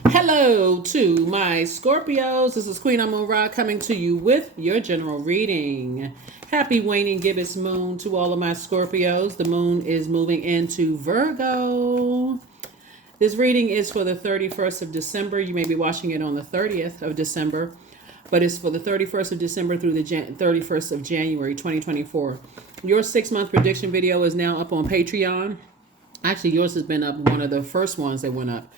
Hello to my Scorpios. This is Queen Amun Ra coming to you with your general reading. Happy waning gibbous moon to all of my Scorpios. The moon is moving into Virgo. This reading is for the 31st of December. You may be watching it on the 30th of December, but it's for the 31st of December through the 31st of January 2024. Your 6-month prediction video is now up on Patreon. Actually, yours has been up, one of the first ones that went up.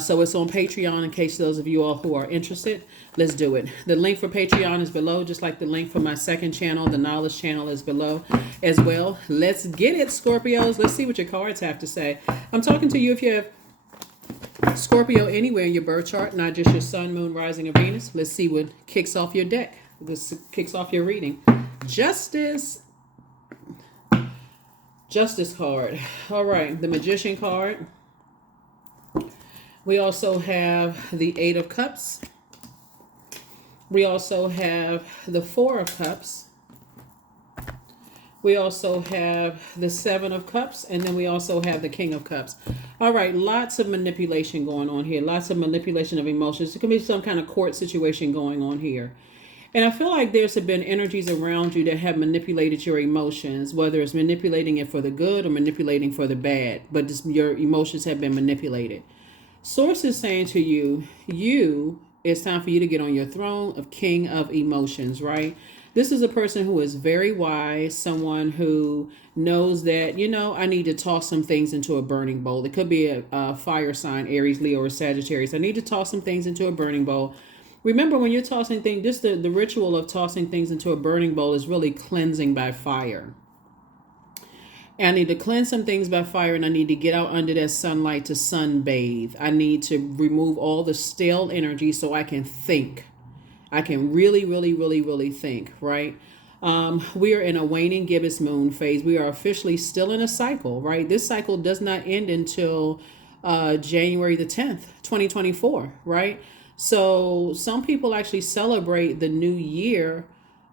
So it's on Patreon in case those of you all who are interested. Let's do it. The link for Patreon is below, just like the link for my second channel. The Knowledge channel is below as well. Let's get it, Scorpios. Let's see what your cards have to say. I'm talking to you if you have Scorpio anywhere in your birth chart, not just your sun, moon, rising, or Venus. Let's see what kicks off your deck. This kicks off your reading. Justice. Justice card. All right. The Magician card. We also have the Eight of Cups. We also have the Four of Cups. We also have the Seven of Cups. And then we also have the King of Cups. All right, lots of manipulation going on here. Lots of manipulation of emotions. It could be some kind of court situation going on here. And I feel like there's been energies around you that have manipulated your emotions, whether it's manipulating it for the good or manipulating for the bad. But your emotions have been manipulated. Source is saying to you, it's time for you to get on your throne of king of emotions, right? This is a person who is very wise, someone who knows that, I need to toss some things into a burning bowl. It could be a fire sign, Aries, Leo, or Sagittarius. I need to toss some things into a burning bowl. Remember, when you're tossing things, the ritual of tossing things into a burning bowl is really cleansing by fire. And I need to cleanse some things by fire, and I need to get out under that sunlight to sunbathe. I need to remove all the stale energy so I can think. I can really, really, really, really think, right? We are in a waning gibbous moon phase. We are officially still in a cycle, right? This cycle does not end until January the 10th, 2024, right? So some people actually celebrate the new year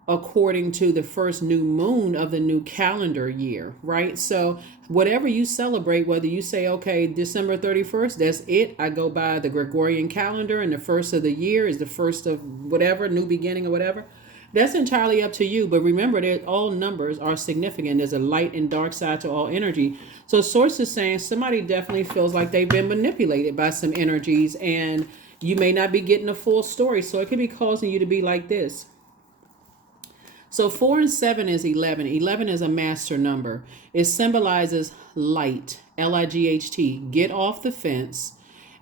according to the first new moon of the new calendar year, right? So whatever you celebrate, whether you say, okay, December 31st, that's it. I go by the Gregorian calendar and the first of the year is the first of whatever, new beginning or whatever. That's entirely up to you. But remember that all numbers are significant. There's a light and dark side to all energy. So source is saying somebody definitely feels like they've been manipulated by some energies, and you may not be getting a full story. So it could be causing you to be like this. So 4 and 7 is 11. 11 is a master number. It symbolizes light, L-I-G-H-T. Get off the fence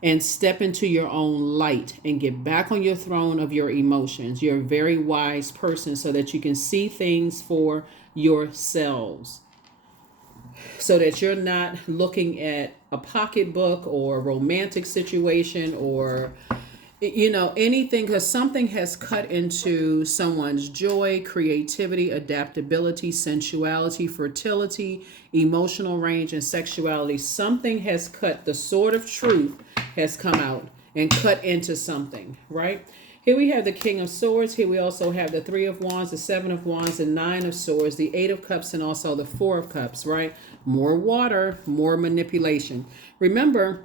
and step into your own light and get back on your throne of your emotions. You're a very wise person so that you can see things for yourselves. So that you're not looking at a pocketbook or a romantic situation or anything, because something has cut into someone's joy, creativity, adaptability, sensuality, fertility, emotional range, and sexuality. Something has cut. The sword of truth has come out and cut into something, right? Here we have the King of Swords. Here we also have the Three of Wands, the Seven of Wands, the Nine of Swords, the Eight of Cups, and also the Four of Cups, right? More water, more manipulation. Remember,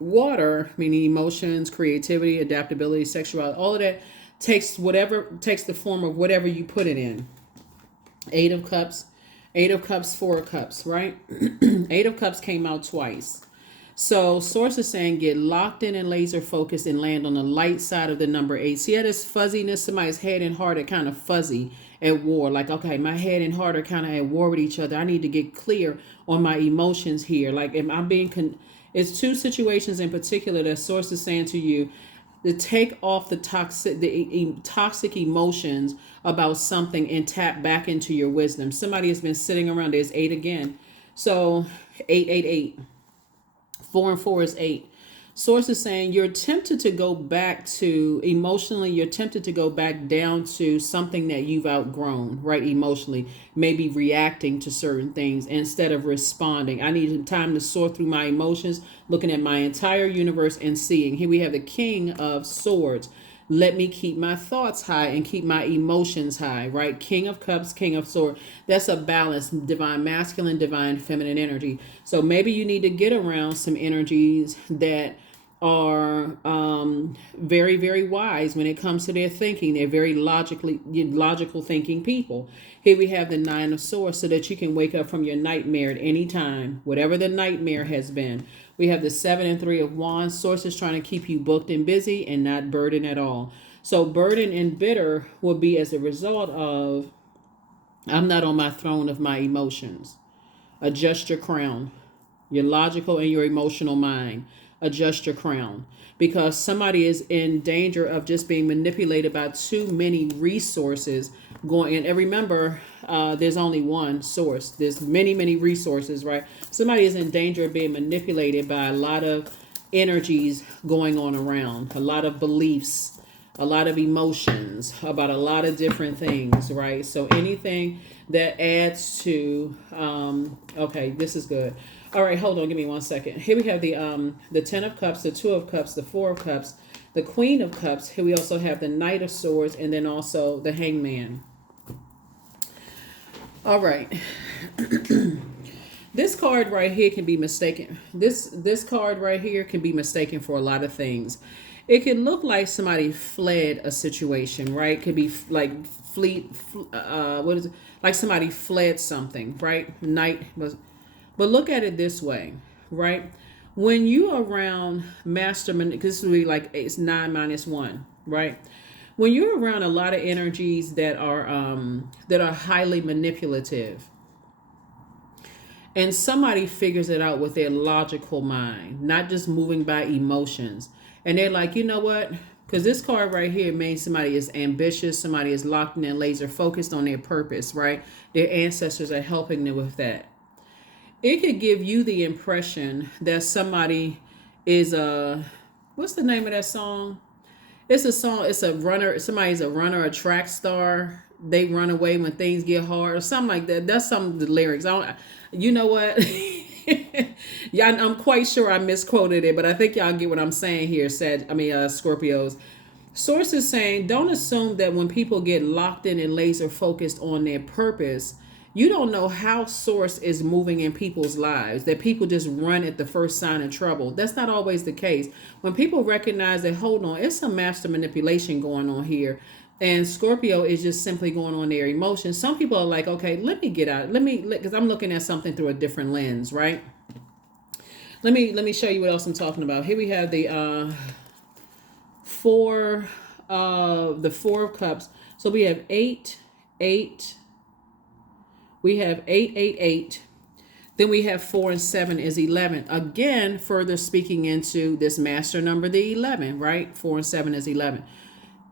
water, meaning emotions, creativity, adaptability, sexuality, all of that takes the form of whatever you put it in. Eight of Cups, Four of Cups, right? Eight of Cups came out twice. So source is saying get locked in and laser focused and land on the light side of the number 8. See how this fuzziness, somebody's head and heart are kind of fuzzy at war. Like, okay, my head and heart are kind of at war with each other. I need to get clear on my emotions here. Like, am I being... It's two situations in particular that source is saying to you to take off the toxic emotions about something and tap back into your wisdom. Somebody has been sitting around. There's 8 again. So 888. 4 and 4 is 8. Source is saying you're tempted to go back to emotionally, you're tempted to go back down to something that you've outgrown, right? Emotionally, maybe reacting to certain things instead of responding. I need time to sort through my emotions, looking at my entire universe and seeing. Here we have the King of Swords. Let me keep my thoughts high and keep my emotions high, right? King of Cups, King of Swords. That's a balance, divine masculine, divine feminine energy. So maybe you need to get around some energies that are very, very wise when it comes to their thinking. They're very logical thinking people. Here we have the Nine of Swords, so that you can wake up from your nightmare at any time, whatever the nightmare has been. We have the Seven and Three of Wands. Source is trying to keep you booked and busy and not burdened at all. So burden and bitter will be as a result of, I'm not on my throne of my emotions. Adjust your crown, your logical and your emotional mind. Adjust your crown, because somebody is in danger of just being manipulated by too many resources going in. And remember, there's only one source. There's many resources, right? Somebody is in danger of being manipulated by a lot of energies going on around, a lot of beliefs, a lot of emotions about a lot of different things, right? So anything that adds to, okay, this is good. All right, hold on, give me 1 second. Here we have the Ten of Cups, the Two of Cups, the Four of Cups, the Queen of Cups. Here we also have the Knight of Swords, and then also the Hangman. All right. This card right here can be mistaken. This card right here can be mistaken for a lot of things. It can look like somebody fled a situation, right? It could be like what is it? Like somebody fled something, right? Knight was. But look at it this way, right? When you are around because this would be like it's 9 minus 1, right? When you're around a lot of energies that are highly manipulative, and somebody figures it out with their logical mind, not just moving by emotions, and they're like, you know what? Because this card right here means somebody is ambitious, somebody is locked in and laser focused on their purpose, right? Their ancestors are helping them with that. It could give you the impression that somebody is what's the name of that song? It's a song, it's a runner, somebody's a runner, a track star. They run away when things get hard or something like that. That's some of the lyrics. You know what? Yeah, I'm quite sure I misquoted it, but I think y'all get what I'm saying here, Scorpios. Source is saying, don't assume that when people get locked in and laser focused on their purpose, you don't know how source is moving in people's lives, that people just run at the first sign of trouble. That's not always the case. When people recognize that, hold on, it's some master manipulation going on here, and Scorpio is just simply going on their emotions. Some people are like, okay, let me get out. Because I'm looking at something through a different lens, right? Let me show you what else I'm talking about. Here we have the Four of Cups. So we have 8, 8. We have 8, 8, 8. Then we have 4 and 7 is 11. Again, further speaking into this master number, the 11, right? 4 and 7 is 11.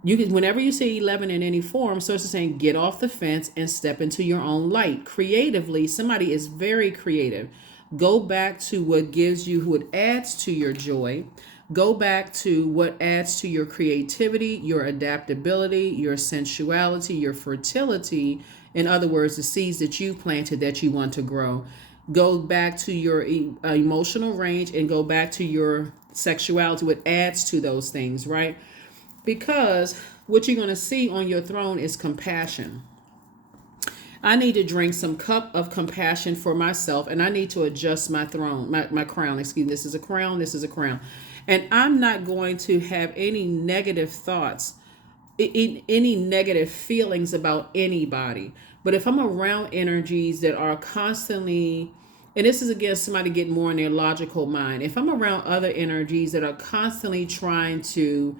You can, whenever you see 11 in any form, so it's saying get off the fence and step into your own light. Creatively, somebody is very creative. Go back to what gives you, what adds to your joy. Go back to what adds to your creativity, your adaptability, your sensuality, your fertility. In other words, the seeds that you planted that you want to grow. Go back to your emotional range and go back to your sexuality, what adds to those things, right? Because what you're going to see on your throne is compassion. I need to drink some cup of compassion for myself, and I need to adjust my throne, my crown. Excuse me, this is a crown, this is a crown. And I'm not going to have any negative thoughts, any negative feelings about anybody. But if I'm around energies that are constantly, and this is again somebody getting more in their logical mind, if I'm around other energies that are constantly trying to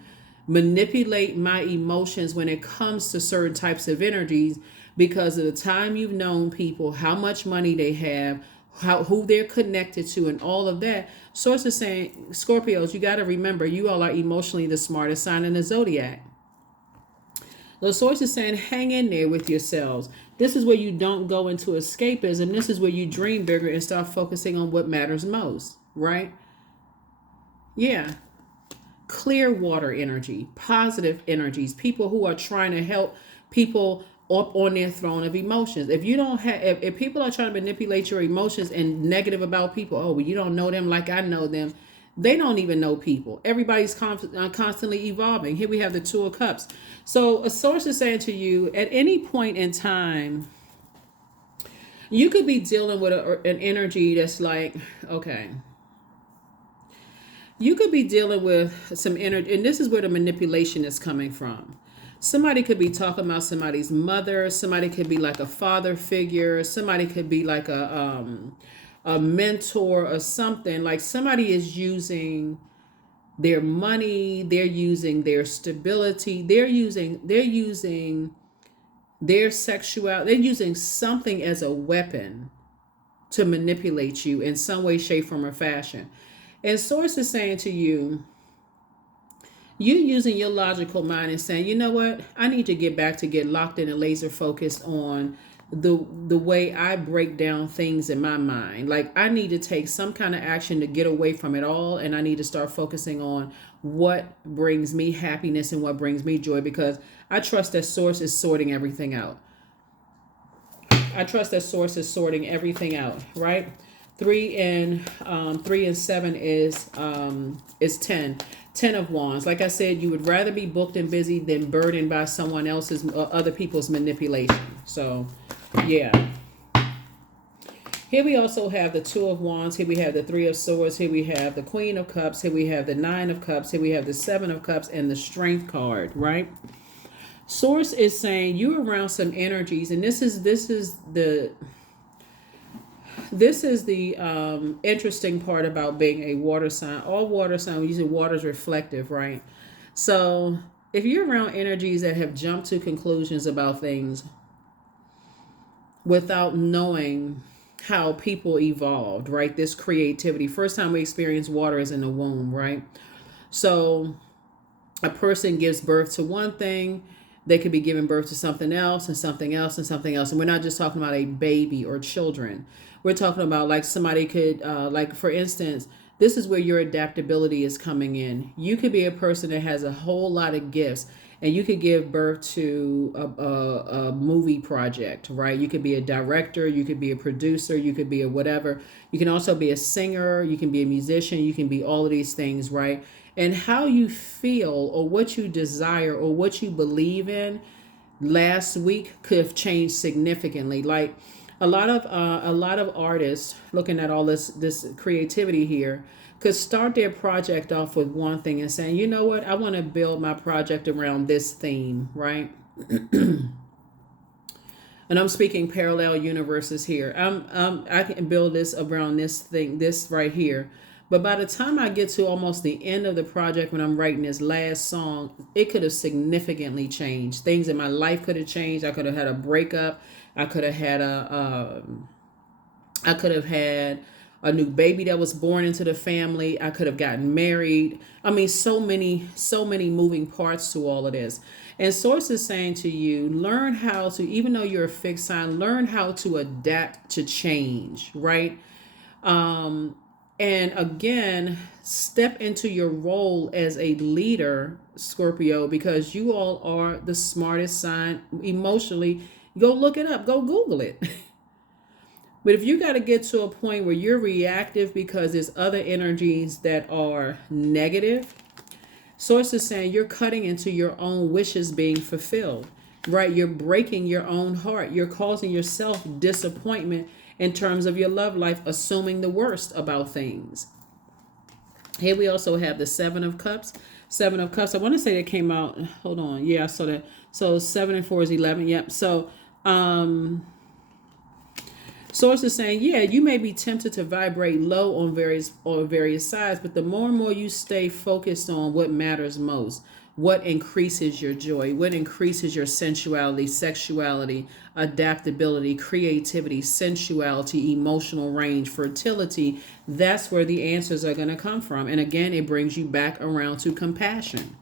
manipulate my emotions when it comes to certain types of energies, because of the time you've known people, how much money they have, who they're connected to, and all of that. Source is saying, Scorpios, you got to remember, you all are emotionally the smartest sign in the Zodiac. The source is saying, hang in there with yourselves. This is where you don't go into escapism. This is where you dream bigger and start focusing on what matters most, right? Yeah. Clear water energy, positive energies, people who are trying to help people up on their throne of emotions. If you don't have, if people are trying to manipulate your emotions and negative about people, oh, well, you don't know them like I know them. They don't even know people. Everybody's constantly evolving. Here we have the Two of Cups. So a source is saying to you, at any point in time, you could be dealing with an energy that's like, okay, You could be dealing with some energy, and this is where the manipulation is coming from. Somebody could be talking about somebody's mother. Somebody could be like a father figure. Somebody could be like a mentor or something. Like somebody is using their money. They're using their stability. They're using their sexuality. They're using something as a weapon to manipulate you in some way, shape, form, or fashion. And source is saying to you, you using your logical mind and saying, you know what, I need to get back to get locked in and laser focused on the way I break down things in my mind. Like I need to take some kind of action to get away from it all, and I need to start focusing on what brings me happiness and what brings me joy, because I trust that source is sorting everything out. I trust that source is sorting everything out, right? 3 and 7 is 10. 10 of Wands. Like I said, you would rather be booked and busy than burdened by someone else's other people's manipulation. So, yeah. Here we also have the 2 of Wands. Here we have the 3 of Swords. Here we have the Queen of Cups. Here we have the 9 of Cups. Here we have the 7 of Cups and the Strength card, right? Source is saying you're around some energies, and this is the interesting part about being a water sign. All water signs, usually water is reflective, right? So if you're around energies that have jumped to conclusions about things without knowing how people evolved, right? This creativity. First time we experience water is in the womb, right? So a person gives birth to one thing, they could be giving birth to something else and something else and something else. And we're not just talking about a baby or children. We're talking about like somebody could, like for instance, this is where your adaptability is coming in. You could be a person that has a whole lot of gifts, and you could give birth to a movie project, right? You could be a director, you could be a producer, you could be a whatever. You can also be a singer, you can be a musician, you can be all of these things, right? And how you feel or what you desire or what you believe in last week could have changed significantly. Like a lot of artists looking at all this creativity here could start their project off with one thing and saying, you know what, I want to build my project around this theme, right? And I'm speaking parallel universes here. I can build this around this thing, this right here. But by the time I get to almost the end of the project, when I'm writing this last song, it could have significantly changed. Things in my life could have changed. I could have had a breakup. I could have had a new baby that was born into the family. I could have gotten married. I mean, so many moving parts to all of this. And Source is saying to you, learn how to, even though you're a fixed sign, learn how to adapt to change, right? And again, step into your role as a leader, Scorpio, because you all are the smartest sign emotionally. Go look it up. Go Google it. But if you got to get to a point where you're reactive because there's other energies that are negative, Source is saying you're cutting into your own wishes being fulfilled, right? You're breaking your own heart. You're causing yourself disappointment in terms of your love life, assuming the worst about things. Here we also have the 7 of Cups. 7 of Cups. I want to say that came out. Hold on. Yeah, I saw that. So 7 and 4 is 11. Yep. So, Source is saying, yeah, you may be tempted to vibrate low on various sides, but the more and more you stay focused on what matters most, what increases your joy, what increases your sensuality, sexuality, adaptability, creativity, sensuality, emotional range, fertility, that's where the answers are going to come from. And again, it brings you back around to compassion.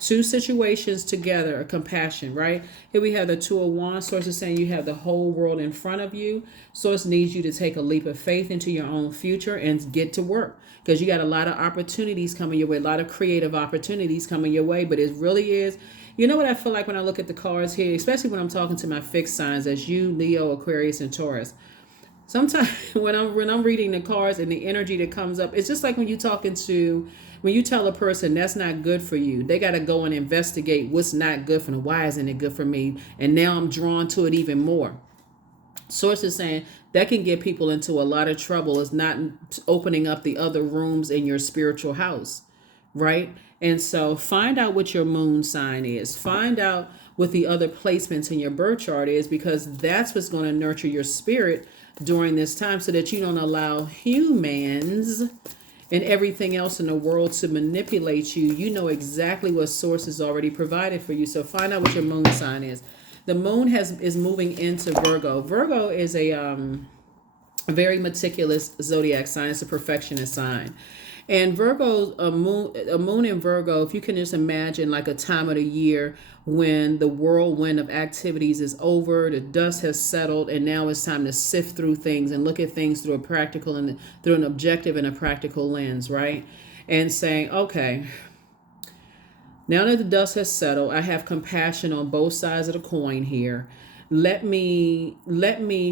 Two situations together, compassion, right? Here we have the 2 of Wands. Source is saying you have the whole world in front of you. Source needs you to take a leap of faith into your own future and get to work, because you got a lot of opportunities coming your way, a lot of creative opportunities coming your way. But it really is, you know what I feel like when I look at the cards here, especially when I'm talking to my fixed signs as you, Leo, Aquarius, and Taurus. Sometimes when I'm reading the cards and the energy that comes up, it's just like when you tell a person that's not good for you, they got to go and investigate what's not good for them. Why isn't it good for me? And now I'm drawn to it even more. Source is saying that can get people into a lot of trouble is not opening up the other rooms in your spiritual house, right? And so find out what your moon sign is. Find out what the other placements in your birth chart is, because that's what's going to nurture your spirit during this time, so that you don't allow humans and everything else in the world to manipulate you. You know exactly what source is already provided for you. So find out what your moon sign is. The moon is moving into Virgo. Virgo is a very meticulous zodiac sign. It's a perfectionist sign. And Virgo, a moon in Virgo, if you can just imagine like a time of the year when the whirlwind of activities is over, the dust has settled, and now it's time to sift through things and look at things through a practical and through an objective and a practical lens, right? And saying, okay, now that the dust has settled, I have compassion on both sides of the coin here. Let me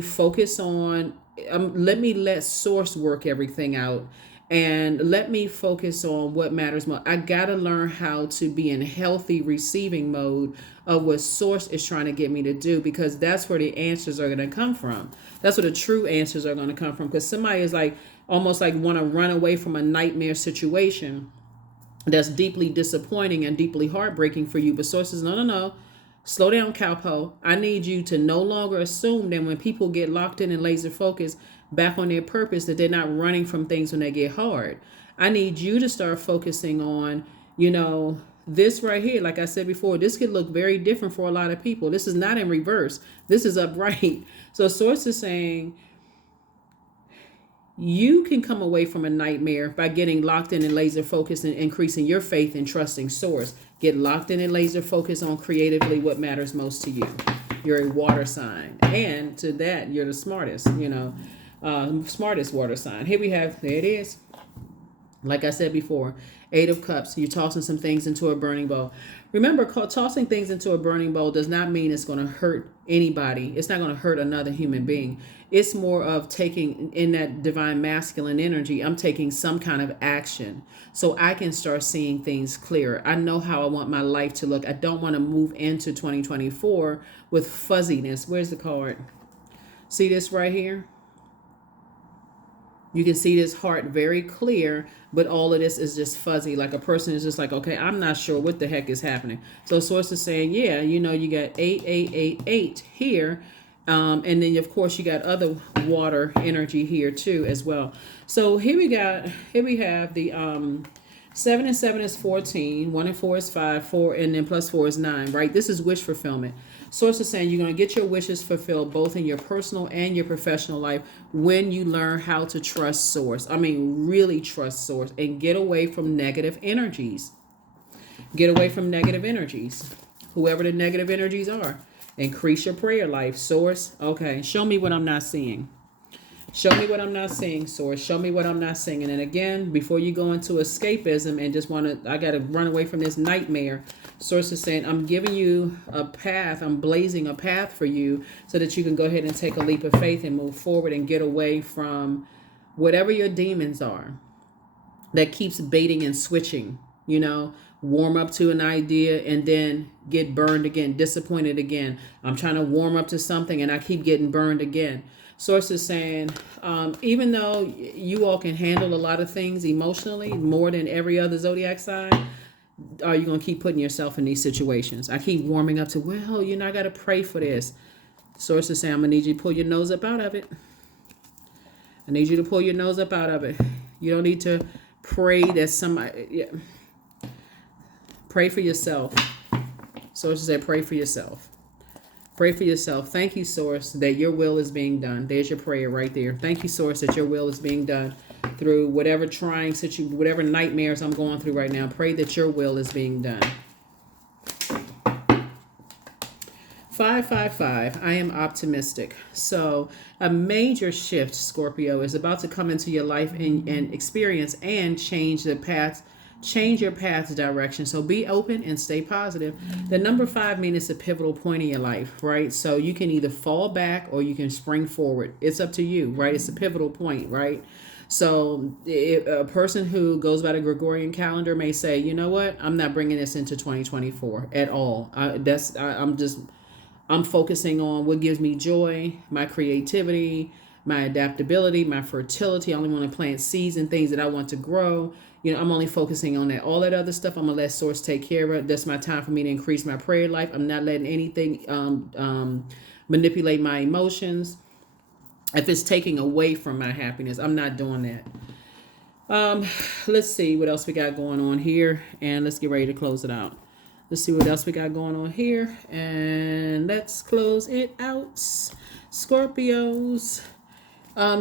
focus on, let source work everything out, and let me focus on what matters most. I got to learn how to be in healthy receiving mode of what source is trying to get me to do, because that's where the answers are going to come from. That's where the true answers are going to come from, because somebody is like almost like want to run away from a nightmare situation that's deeply disappointing and deeply heartbreaking for you. But source says, no. Slow down, cowpo. I need you to no longer assume that when people get locked in and laser focused back on their purpose, that they're not running from things when they get hard. I need you to start focusing on, this right here. Like I said before, this could look very different for a lot of people. This is not in reverse. This is upright. So source is saying, you can come away from a nightmare by getting locked in and laser focused and increasing your faith and trusting source. Get locked in and laser focused on creatively what matters most to you. You're a water sign. And to that, you're the smartest, smartest water sign. Here we have, there it is. Like I said before, 8 of Cups. You're tossing some things into a burning bowl. Remember, tossing things into a burning bowl does not mean it's going to hurt anybody. It's not going to hurt another human being. It's more of taking in that divine masculine energy. I'm taking some kind of action so I can start seeing things clearer. I know how I want my life to look. I don't want to move into 2024 with fuzziness. Where's the card? See this right here? You can see this heart very clear, but all of this is just fuzzy. Like a person is just like, okay, I'm not sure what the heck is happening. So source is saying, yeah, you got 8 here. And then of course you got other water energy here too as well. So here we have the 7 and 7 is 14, 1 and 4 is 5, 4 and then plus 4 is 9, right? This is wish fulfillment. Source is saying you're going to get your wishes fulfilled both in your personal and your professional life when you learn how to trust source. I mean, really trust source and get away from negative energies. Get away from negative energies, whoever the negative energies are. Increase your prayer life. Source, okay, show me what I'm not seeing. Show me what I'm not seeing, source. Show me what I'm not seeing. And then again, before you go into escapism and just I got to run away from this nightmare, source is saying, I'm giving you a path. I'm blazing a path for you so that you can go ahead and take a leap of faith and move forward and get away from whatever your demons are that keeps baiting and switching, warm up to an idea and then get burned again, disappointed again. I'm trying to warm up to something and I keep getting burned again. Source is saying, even though you all can handle a lot of things emotionally more than every other zodiac sign, are you going to keep putting yourself in these situations? I keep warming up to, well, I got to pray for this. Source is saying, I'm going to need you to pull your nose up out of it. I need you to pull your nose up out of it. You don't need to pray that somebody... Yeah. Pray for yourself. Source said, pray for yourself. Pray for yourself. Thank you, Source, that your will is being done. There's your prayer right there. Thank you, Source, that your will is being done through whatever trying situation, whatever nightmares I'm going through right now. Pray that your will is being done. 555. I am optimistic. So a major shift, Scorpio, is about to come into your life and experience and change the path. Change your path's direction. So be open and stay positive. The number 5 means it's a pivotal point in your life, right? So you can either fall back or you can spring forward. It's up to you, right? It's a pivotal point, right? So a person who goes by the Gregorian calendar may say, you know what? I'm not bringing this into 2024 at all. I'm focusing on what gives me joy, my creativity, my adaptability, my fertility. I only want to plant seeds and things that I want to grow. I'm only focusing on that. All that other stuff, I'm going to let Source take care of it. That's my time for me to increase my prayer life. I'm not letting anything manipulate my emotions. If it's taking away from my happiness, I'm not doing that. Let's see what else we got going on here, and let's get ready to close it out. Let's see what else we got going on here, and let's close it out. Scorpios.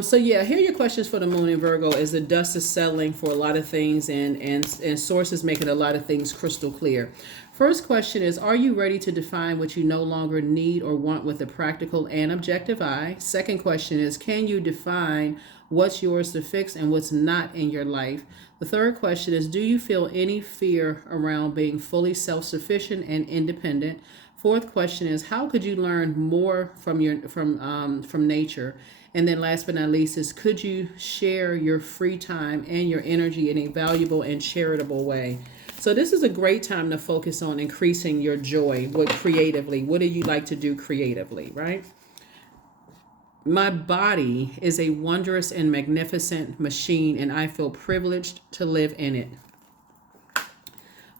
So yeah, here are your questions for the moon in Virgo as the dust is settling for a lot of things, and Source is making a lot of things crystal clear. First question is, are you ready to define what you no longer need or want with a practical and objective eye? Second question is, can you define what's yours to fix and what's not in your life? The third question is, do you feel any fear around being fully self-sufficient and independent? Fourth question is, how could you learn more from nature? And then last but not least is, could you share your free time and your energy in a valuable and charitable way? So this is a great time to focus on increasing your joy. What creatively? What do you like to do creatively, right? My body is a wondrous and magnificent machine, and I feel privileged to live in it.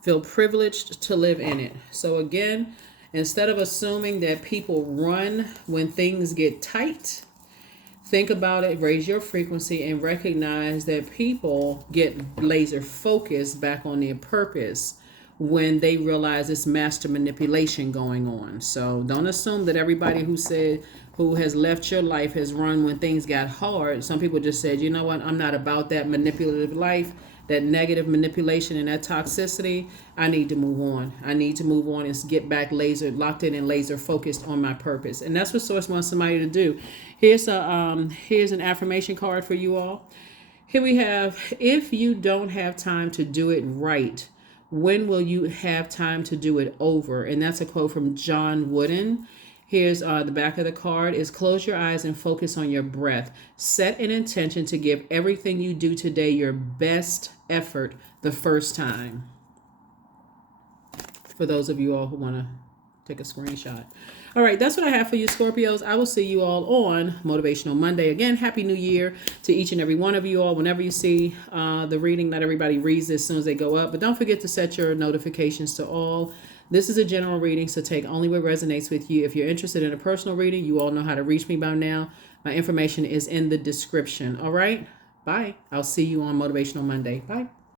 Feel privileged to live in it. So again, instead of assuming that people run when things get tight, think about it, raise your frequency, and recognize that people get laser focused back on their purpose when they realize it's master manipulation going on. So don't assume that everybody who has left your life has run when things got hard. Some people just said, you know what, I'm not about that manipulative life, that negative manipulation and that toxicity. I need to move on. I need to move on and get back locked in and laser focused on my purpose. And that's what Source wants somebody to do. Here's an affirmation card for you all. Here we have, if you don't have time to do it right, when will you have time to do it over? And that's a quote from John Wooden. Here's the back of the card is, close your eyes and focus on your breath. Set an intention to give everything you do today your best effort the first time. For those of you all who want to take a screenshot. All right, that's what I have for you, Scorpios. I will see you all on Motivational Monday. Again, Happy New Year to each and every one of you all. Whenever you see the reading, not everybody reads this as soon as they go up, but don't forget to set your notifications to all. This is a general reading, so take only what resonates with you. If you're interested in a personal reading, you all know how to reach me by now. My information is in the description. All right, bye. I'll see you on Motivational Monday. Bye.